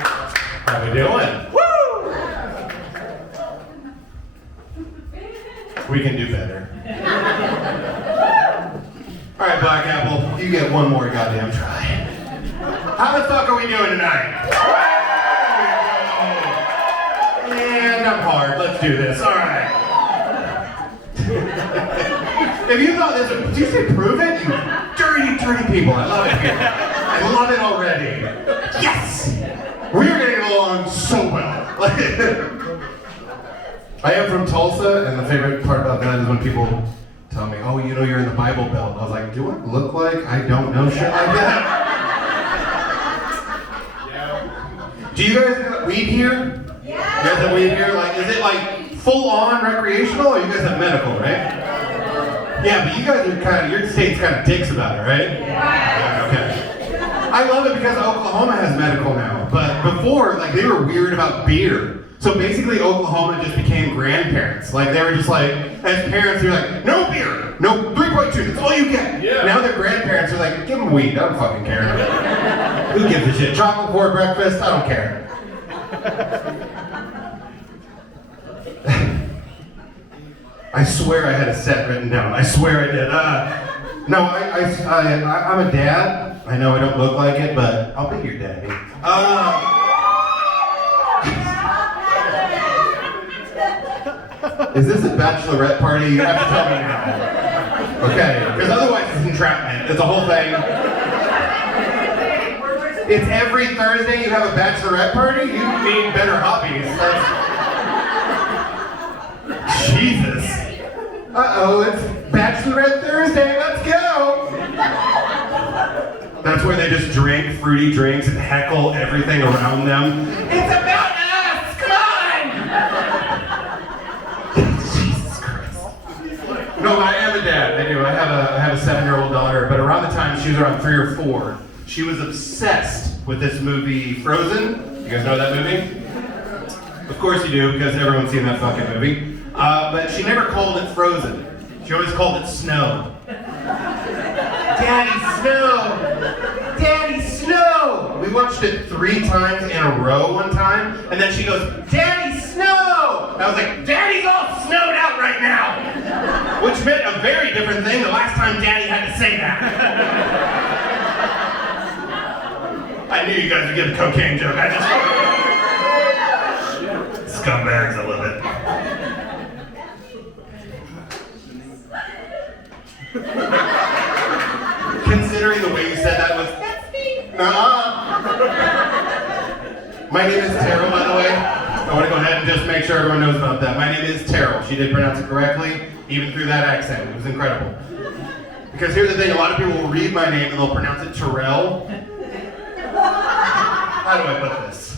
How we doing? Woo! We can do better. All right, Black Apple, you get one more goddamn try. How the fuck are we doing tonight? And I'm hard. Let's do this. All right. If you thought this was, did you say prove it? You dirty, dirty people. I love it here. I love it already. Yes! We are getting along so well. I am from Tulsa, and the favorite part about that is when people tell me, oh, you know you're in the Bible Belt. I was like, do I look like I don't know shit like that? Yeah. Do you guys have weed here? Yeah. You guys have weed here? Like, is it like full-on recreational, or you guys have medical, right? Yeah, but you guys are kind of, your state's kind of dicks about it, right? Yeah. Okay. I love it because Oklahoma has medical now, but before, like, they were weird about beer. So basically, Oklahoma just became grandparents. Like, they were just like, as parents, they're like, no beer, no 3.2, that's all you get. Yeah. Now their grandparents are like, give them weed, I don't fucking care. Who gives a shit? Chocolate for breakfast, I don't care. I swear I had a set written down. I swear I did. No, I'm a dad. I know I don't look like it, but I'll be your daddy. Is this a bachelorette party? You have to tell me now. Okay, because otherwise it's entrapment. It's a whole thing. It's every Thursday you have a bachelorette party? You need better hobbies. Jesus. Uh-oh, it's Bachelorette Thursday, let's go! That's where they just drink fruity drinks and heckle everything around them. It's about us, come on! Jesus Christ. No, I am a dad, I do. I have a 7-year-old daughter, but around the time she was around 3 or 4, she was obsessed with this movie, Frozen. You guys know that movie? Of course you do, because everyone's seen that fucking movie. But she never called it Frozen. She always called it Snow. Daddy, Snow! Daddy, Snow! We watched it 3 times in a row one time, and then she goes, Daddy, Snow! And I was like, Daddy's all snowed out right now! Which meant a very different thing the last time Daddy had to say that. I knew you guys would get a cocaine joke. I just... Scumbags, I love it. Considering the way you said that was, that's me. My name is Terrell, by the way. I want to go ahead and just make sure everyone knows about that. My name is Terrell. She did pronounce it correctly, even through that accent. It was incredible. Because here's the thing, a lot of people will read my name and they'll pronounce it Terrell. How do I put this?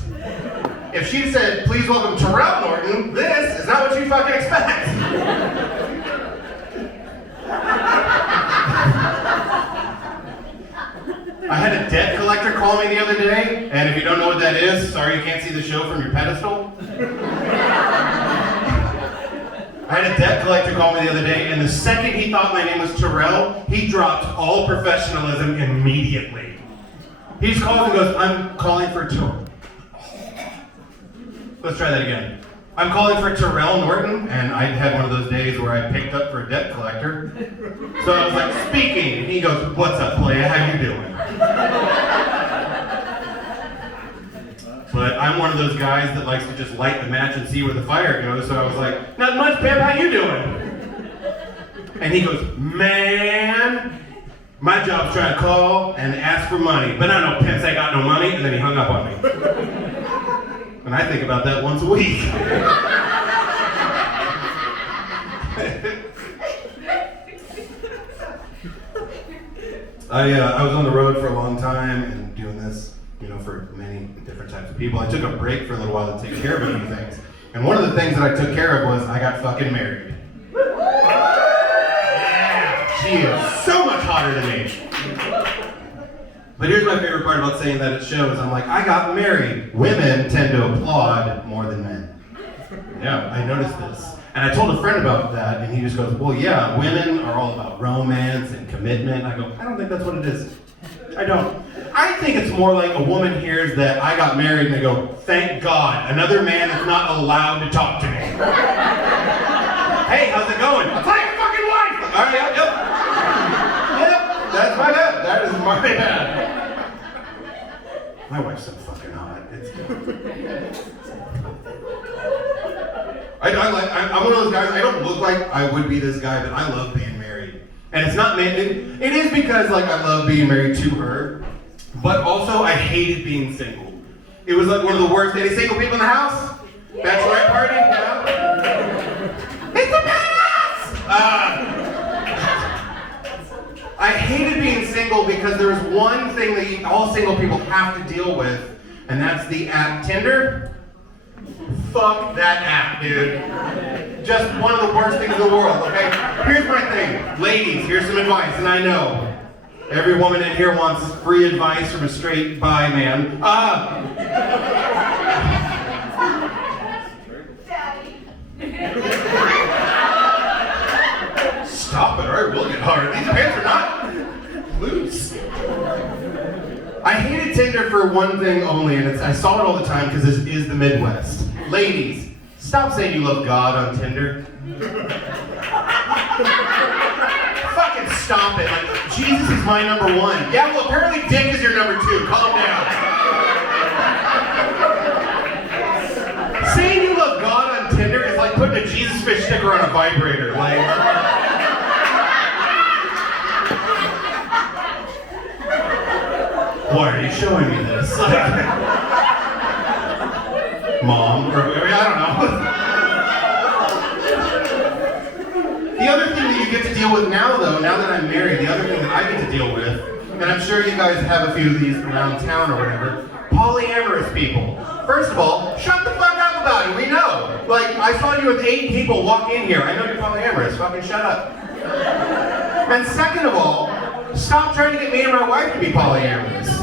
If she said, please welcome Terrell Norton, this is not what you fucking expect. I had a debt collector call me the other day, and if you don't know what that is, sorry you can't see the show from your pedestal. I had a debt collector call me the other day, and the second he thought my name was Terrell, he dropped all professionalism immediately. He just calls and goes, I'm calling for Terrell. Let's try that again. I'm calling for Terrell Norton, and I had one of those days where I picked up for a debt collector. So I was like, speaking, and he goes, what's up, playa, how you doing? But I'm one of those guys that likes to just light the match and see where the fire goes, so I was like, not much, Pep, how you doing? And he goes, man, my job's trying to call and ask for money, but I know pimps ain't got no money, and then he hung up on me. And I think about that once a week. I was on the road for a long time and doing this, for many different types of people. I took a break for a little while to take care of a few things. And one of the things that I took care of was I got fucking married. Yeah, she is so much hotter than me. But here's my favorite part about saying that at shows. I'm like, I got married. Women tend to applaud more than men. Yeah, I noticed this. And I told a friend about that, and he just goes, well, yeah, women are all about romance and commitment. I go, I don't think that's what it is. I don't. I think it's more like a woman hears that I got married and they go, thank God, another man is not allowed to talk to me. Hey, how's it going? I'll tell your fucking wife! All right, yep. Yep, that's my bad. That is my bad. My wife's so fucking hot. It's I'm one of those guys, I don't look like I would be this guy, but I love being married. And it's not, it is because like I love being married to her, but also I hated being single. It was like one of the worst. Any single people in the house? Bachelorette party? Yeah. It's the best! I hated being single because there was one thing that all single people have to deal with, and that's the app Tinder. Fuck that app, dude. Just one of the worst things in the world, okay? Here's my thing. Ladies, here's some advice, and I know every woman in here wants free advice from a straight bi man. Stop it, or I will get hard. These pants are not loose. I hated Tinder for one thing only, and I saw it all the time because this is the Midwest. Ladies, stop saying you love God on Tinder. Fucking stop it. Like, Jesus is my number one. Yeah, well, apparently Dick is your number two. Calm down. Saying you love God on Tinder is like putting a Jesus fish sticker on a vibrator. Like, why are you showing me this? Mom, or I don't know. The other thing that you get to deal with now, though, now that I'm married, the other thing that I get to deal with, and I'm sure you guys have a few of these around town or whatever, polyamorous people. First of all, shut the fuck up about it. We know. Like, I saw you with 8 people walk in here. I know you're polyamorous. Fucking shut up. And second of all, stop trying to get me and my wife to be polyamorous.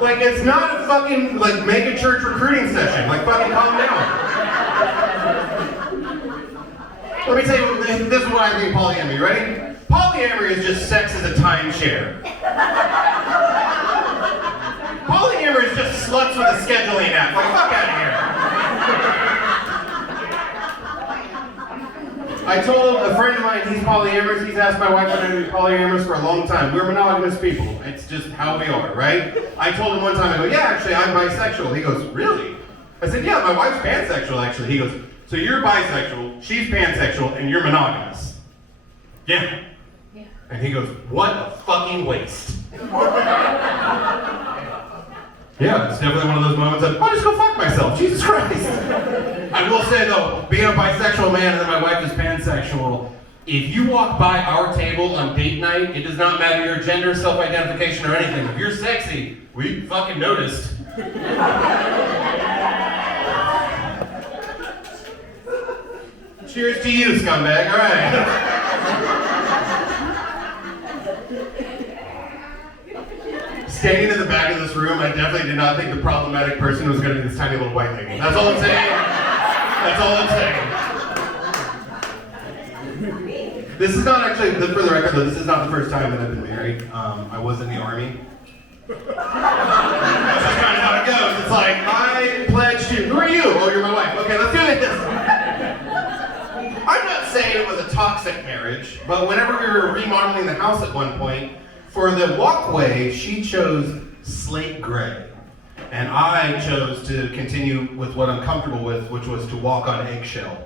Like, it's not a fucking, like, mega church recruiting session. Like, fucking calm down. Let me tell you, this is what I think polyamory. You ready? Polyamory is just sex as a timeshare. Polyamory is just sluts with a scheduling app. Like, fuck out of here. I told a friend of mine he's polyamorous. He's asked my wife if I'm going to be polyamorous for a long time. We're monogamous people. It's just how we are, right? I told him one time, I go, yeah, actually, I'm bisexual. He goes, really? I said, yeah, my wife's pansexual, actually. He goes, so you're bisexual, she's pansexual, and you're monogamous. Yeah. And he goes, what a fucking waste. Yeah, it's definitely one of those moments of, I'll just go fuck myself, Jesus Christ. I will say though, being a bisexual man and then my wife is pansexual, if you walk by our table on date night, it does not matter your gender, self-identification, or anything. If you're sexy, we fucking noticed. Cheers to you, scumbag. All right. Standing in the back of this room, I definitely did not think the problematic person was going to be this tiny little white lady. That's all I'm saying. That's all I'm saying. This is not actually, for the record though, this is not the first time that I've been married. I was in the Army. That's just kind of how it goes. It's like, I pledged you. Who are you? Oh, you're my wife. Okay, let's do this. I'm not saying it was a toxic marriage, but whenever we were remodeling the house at one point, for the walkway, she chose slate gray. And I chose to continue with what I'm comfortable with, which was to walk on eggshell.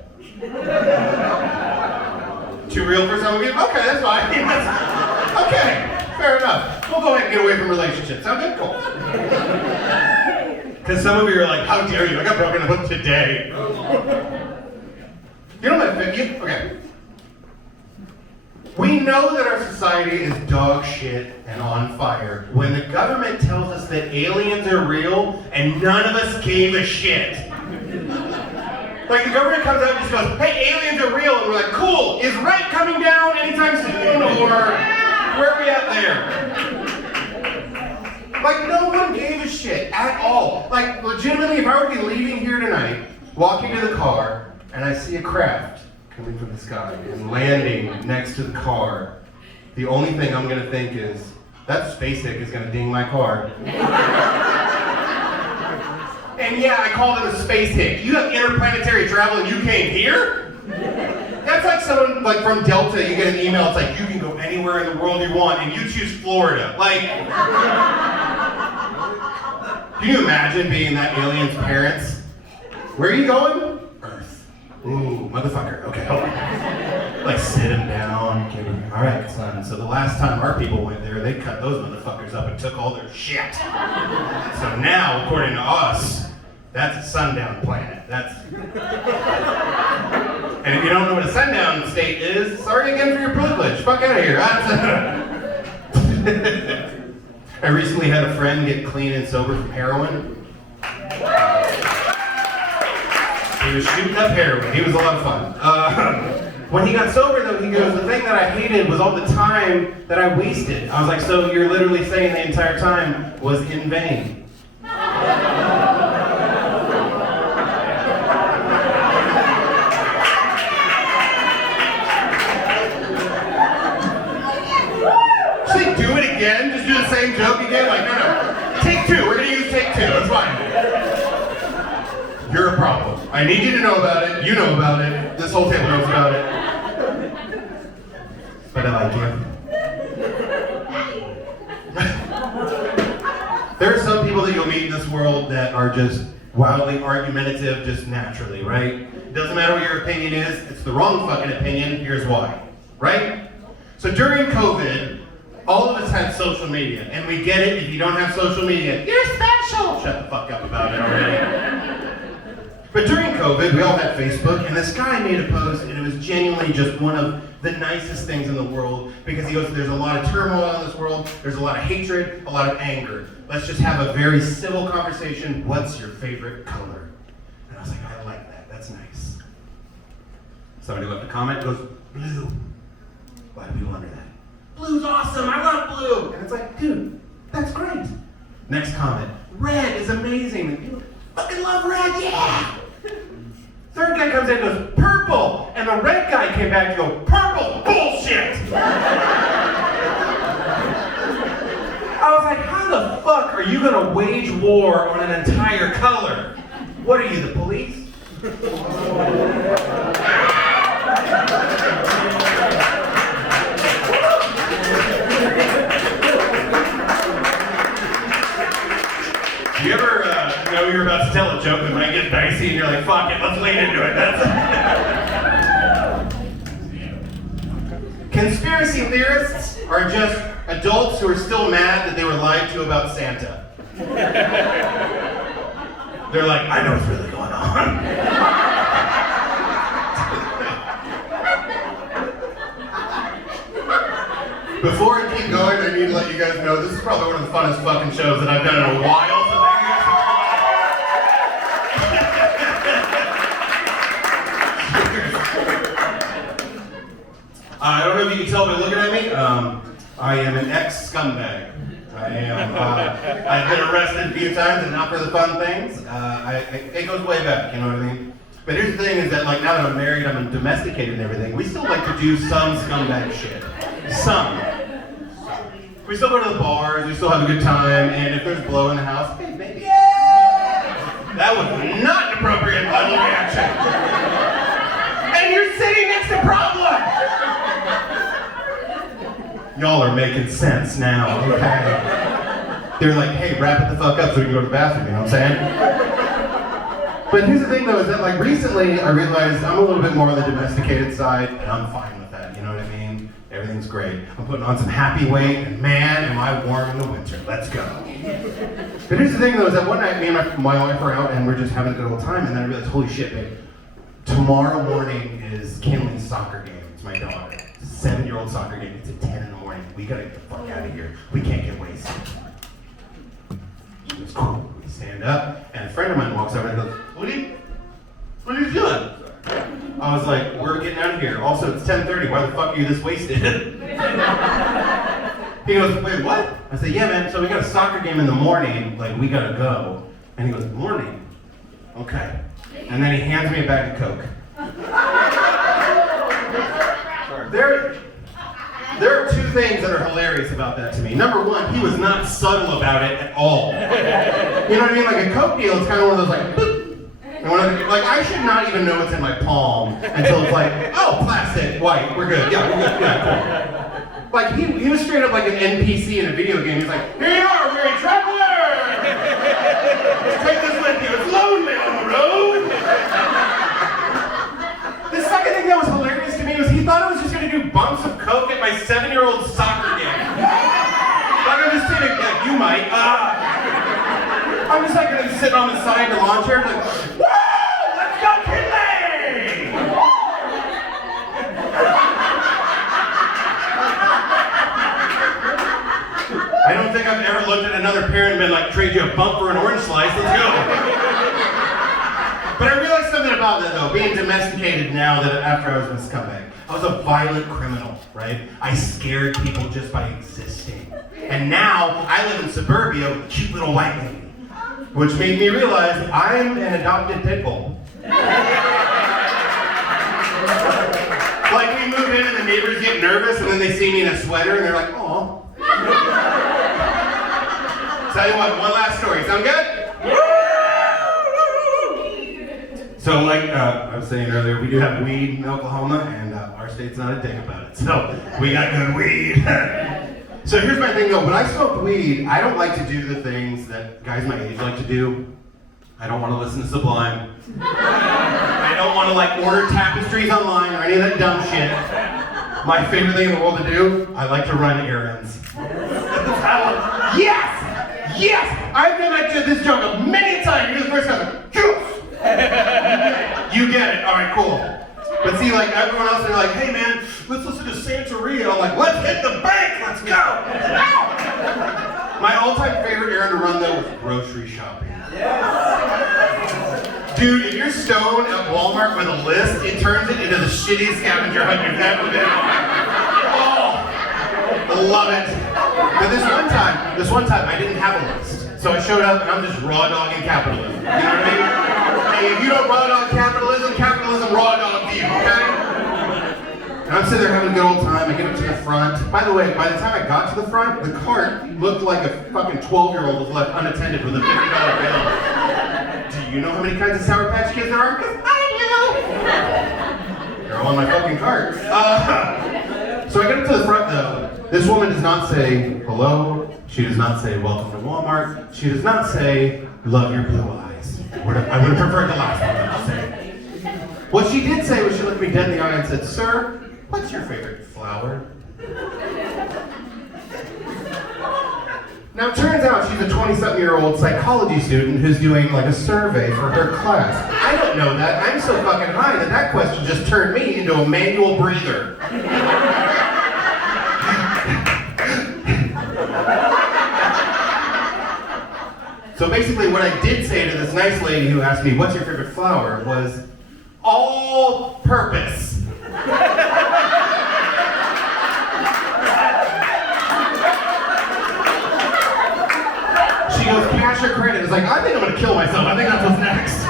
Too real for some of you? Okay, that's fine. Okay, fair enough. We'll go ahead and get away from relationships. Sound good? Cool. Because some of you are like, how dare you? I got broken up with today. You know what? Okay. We know that our society is dog shit and on fire when the government tells us that aliens are real and none of us gave a shit. Like the government comes out and just goes, hey, aliens are real, and we're like, cool, is rent coming down anytime soon, or where are we at there? Like no one gave a shit at all. Like legitimately, if I were to be leaving here tonight, walking to the car, and I see a craft coming from the sky and landing next to the car, the only thing I'm gonna think is, that space hick is gonna ding my car. And yeah, I called him a space hick. You have interplanetary travel and you came here? That's like someone like from Delta, you get an email, it's like, you can go anywhere in the world you want, and you choose Florida. Like, can you imagine being that alien's parents? Where are you going? Earth. Ooh, motherfucker. Okay, hold on. Like, sit him down. All right, son. So the last time our people went there, they cut those motherfuckers up and took all their shit. So now, according to us, that's a sundown planet. That's. And if you don't know what a sundown state is, sorry again for your privilege. Fuck out of here. I recently had a friend get clean and sober from heroin. He was shooting up heroin. He was a lot of fun. When he got sober, though, he goes, the thing that I hated was all the time that I wasted. I was like, so you're literally saying the entire time was in vain. Again? Just do the same joke again? Like, no. Take two. We're going to use take two. That's fine. You're a problem. I need you to know about it. You know about it. This whole table knows about it. But I like you. There are some people that you'll meet in this world that are just wildly argumentative just naturally, right? It doesn't matter what your opinion is. It's the wrong fucking opinion. Here's why. Right? So during COVID, all of us had social media, and we get it. If you don't have social media, you're special. Shut the fuck up about it already. But during COVID, we all had Facebook, and this guy made a post, and it was genuinely just one of the nicest things in the world, because he goes, there's a lot of turmoil in this world, there's a lot of hatred, a lot of anger. Let's just have a very civil conversation. What's your favorite color? And I was like, I like that. That's nice. Somebody left a comment, goes, blue. Why do people wonder that? Blue's awesome, I love blue. And it's like, dude, that's great. Next comment, red is amazing. And people fucking love red, yeah. Third guy comes in and goes, purple. And the red guy came back to go, purple, bullshit. I was like, how the fuck are you gonna wage war on an entire color? What are you, the police? You ever know you're about to tell a joke that might get dicey and you're like, fuck it, let's lean into it. Conspiracy theorists are just adults who are still mad that they were lied to about Santa. They're like, I know what's really going on. Before I keep going, I need to let you guys know this is probably one of the funnest fucking shows that I've done in a while. So thank you guys for I don't know if you can tell by looking at me. I am an ex-scumbag. I've been arrested a few times, and not for the fun things. It goes way back, you know what I mean? But here's the thing is that, like, now that I'm married, I'm domesticated and everything, we still like to do some scumbag shit. Some. We still go to the bars, we still have a good time, and if there's blow in the house, hey, baby. Yeah! That was not an appropriate bottle reaction. And you're sitting next to Problem! Y'all are making sense now, okay? They're like, hey, wrap it the fuck up so we can go to the bathroom, you know what I'm saying? But here's the thing though, is that like recently I realized I'm a little bit more on the domesticated side, and I'm fine with that, you know what I mean? Everything's great. I'm putting on some happy weight, and man, am I warm in the winter. Let's go. But here's the thing though, is that one night me and my wife are out and we're just having a good old time, and then I realized, holy shit, babe, tomorrow morning is Kinley's soccer game. It's my daughter. It's a 7-year-old soccer game. It's at 10 in the morning. We gotta get the fuck out of here. We can't get wasted. It's cool. We stand up, and a friend of mine walks over and goes, what are you doing? I was like, we're getting out of here. Also, it's 10:30. Why the fuck are you this wasted? He goes, wait, what? I said, yeah, man. So we got a soccer game in the morning. Like, we gotta go. And he goes, morning? Okay. And then he hands me a bag of Coke. There are two things that are hilarious about that to me. Number one, he was not subtle about it at all. You know what I mean? Like a Coke deal, it's kind of one of those like, boop. And like I should not even know what's in my palm until it's like, oh, plastic, white, we're good. Yeah, we're good. Yeah, cool. Like he was straight up like an NPC in a video game. He's like, here you are, weary traveler. Take this with you. It's lonely on the road. The second thing that was hilarious to me was he thought I was just going to do bumps of Coke at my 7-year-old soccer game. Like I'm just sitting, yeah, you might. I'm just like going to sit on the side of the lawn chair like, woo! Let's go Kinley! I don't think I've ever looked at another parent and been like, trade you a bump for an orange slice, let's go. But I realized something about that though, being domesticated now that after I was in a scumbag. I was a violent criminal, right? I scared people just by existing. And now I live in suburbia with a cute little white lady, which made me realize I'm an adopted pit bull. Like we move in and the neighbors get nervous and then they see me in a sweater and they're like, aw. Tell you what, one last story. Sound good? So like I was saying earlier, we do have weed in Oklahoma, and our state's not a dick about it. So we got good weed. So here's my thing though, when I smoke weed, I don't like to do the things that guys my age like to do. I don't want to listen to Sublime. I don't want to like order tapestries online or any of that dumb shit. My favorite thing in the world to do, I like to run errands. Yes! Yes! I've done this joke a million times. You're the first time. Juice! You get it. All right, cool. But see, like everyone else, they're like, hey man, let's listen to Santeria. I'm like, let's hit the bank. Let's go. My all-time favorite errand to run though was grocery shopping. Dude, if you're stoned at Walmart with a list, it turns it into the shittiest scavenger hunt you've ever been on. Oh, I love it. But this one time, I didn't have a list. So I showed up and I'm just raw dogging capitalism. You know what I mean? Hey, if you don't raw dog capitalism, capitalism raw dogs you, okay? And I'm sitting there having a good old time. I get up to the front. By the way, by the time I got to the front, the cart looked like a fucking 12-year-old was left unattended with a $50 bill. Do you know how many kinds of Sour Patch Kids there are? Because I do! They're all on my fucking cart. So I get up to the front though. This woman does not say hello. She does not say welcome to Walmart. She does not say love your blue eyes. I would have preferred the last one to say. What she did say was she looked me dead in the eye and said, sir, what's your favorite flower? Now it turns out she's a 20-something-year-old psychology student who's doing like a survey for her class. I don't know that. I'm so fucking high that question just turned me into a manual breather. So basically what I did say to this nice lady who asked me, what's your favorite flower, was all purpose. She goes, cash or credit? It's like, I think I'm gonna kill myself. I think that's what's next.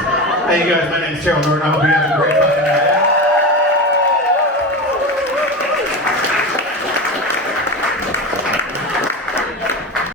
Hey you guys, my name's Terrell Norton. I hope you have a great